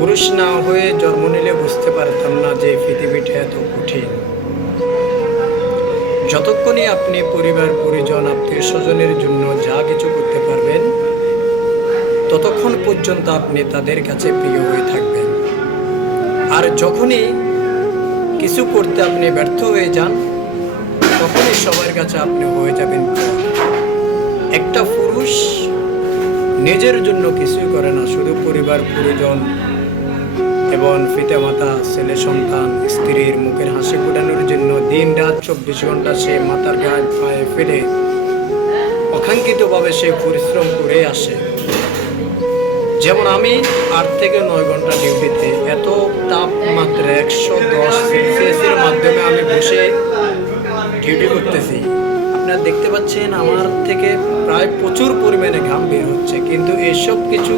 পুরুষ না হয়ে জন্ম নিলে বুঝতে পারতাম না যে পৃথিবীটা এত কঠিন। যতক্ষণই আপনি পরিবার, পরিজন আত্মীয় স্বজনের জন্য যা কিছু করতে পারবেন, ততক্ষণ পর্যন্ত আপনি তাদের কাছে প্রিয় হয়ে থাকবেন। আর যখনই কিছু করতে আপনি ব্যর্থ হয়ে যান, তখনই সবার কাছে আপনি হয়ে যাবেন। একটা পুরুষ নিজের জন্য কিছুই করে না, শুধু পরিবার, পরিজন এবং পিতামাতা ছেলে, সন্তান, স্ত্রীর মুখের হাসি ফোটানোর জন্য দিন রাত চব্বিশ ঘণ্টা সে মাতার গায়ে পায়ে ফেলে। অকাঙ্ক্ষিতভাবে সে পরিশ্রম করে আসে। যেমন আমি আট থেকে নয় ঘণ্টা ডিউটিতে এত তাপমাত্রা একশো দশ সেলসিয়াসের মাধ্যমে আমি বসে ডিউটি করতেছি। আপনারা দেখতে পাচ্ছেন আমার থেকে প্রায় প্রচুর পরিমাণে ঘাম বের হচ্ছে। কিন্তু এসব কিছু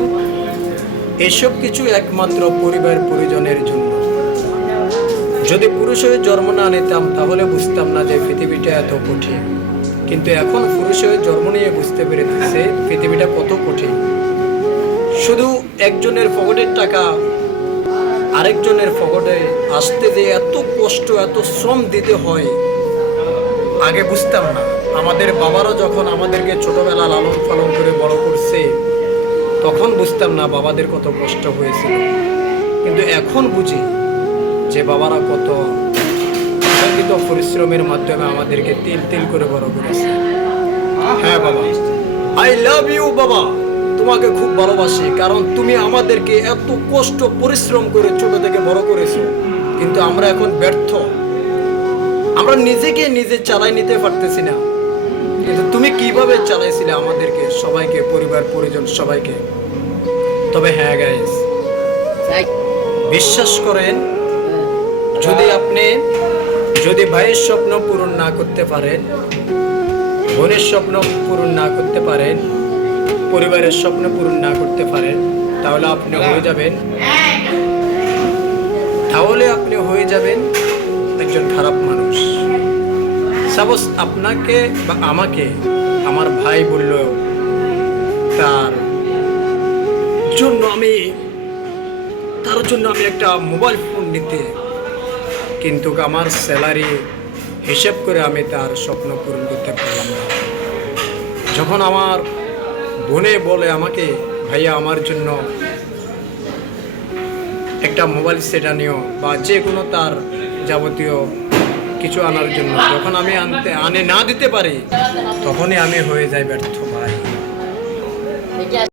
এসব কিছু একমাত্র পরিবার পরিজনের জন্য। যদি পুরুষ হয়ে জন্ম না নিতাম, তাহলে বুঝতাম না যে পৃথিবীটা এত কঠিন। কিন্তু এখন পুরুষ হয়ে জন্ম নিয়ে বুঝতে পেরেছে পৃথিবীটা কত কঠিন। শুধু একজনের পকেটের টাকা, আরেকজনের পকেটে আসতে যে এত কষ্ট, এত শ্রম দিতে হয়, আগে বুঝতাম না। আমাদের বাবারা যখন আমাদেরকে ছোটবেলা লালন পালন করে বড় করছে তখন বুঝতাম না বাবাদের কত কষ্ট হয়েছিল কিন্তু এখন বুঝি যে বাবারা কত অসংখ্যিত পরিশ্রমের মাধ্যমে আমাদেরকে তিল তিল করে বড় করেছে। হ্যাঁ বাবা। আই লাভ ইউ বাবা। তোমাকে খুব ভালোবাসি, কারণ তুমি আমাদেরকে এত কষ্ট, পরিশ্রম করে ছোট থেকে বড় করেছ। কিন্তু আমরা এখন ব্যর্থ। আমরা নিজেকে নিজে চালাই নিতে পারতেছি না। কিন্তু তুমি কীভাবে চালাইছিলে আমাদেরকে সবাইকে পরিবার পরিজন সবাইকে? তবে হ্যাঁ গাইস বিশ্বাস করেন যদি আপনি যদি ভাইয়ের স্বপ্ন পূরণ না করতে পারেন বোনের স্বপ্ন পূরণ না করতে পারেন পরিবারের স্বপ্ন পূরণ না করতে পারেন তাহলে আপনি হয়ে যাবেন। তাহলে আপনি হয়ে যাবেন একজন খারাপ মানুষ। সাপোজ আপনাকে বা আমাকে আমার ভাই বলল, তার জন্য আমি, তার জন্য আমি একটা মোবাইল ফোন নিতে। কিন্তু আমার স্যালারি হিসেব করে আমি তার স্বপ্ন পূরণ করতে পারলাম না। যখন আমার বোনে বলে আমাকে, ভাইয়া, আমার জন্য একটা মোবাইল সেটা নিও বা যে কোনো তার যাবতীয় কিছু আনার জন্য। যখন আমি আনতে আনে না দিতে পারি, তখনই আমি হয়ে যাই ব্যর্থ।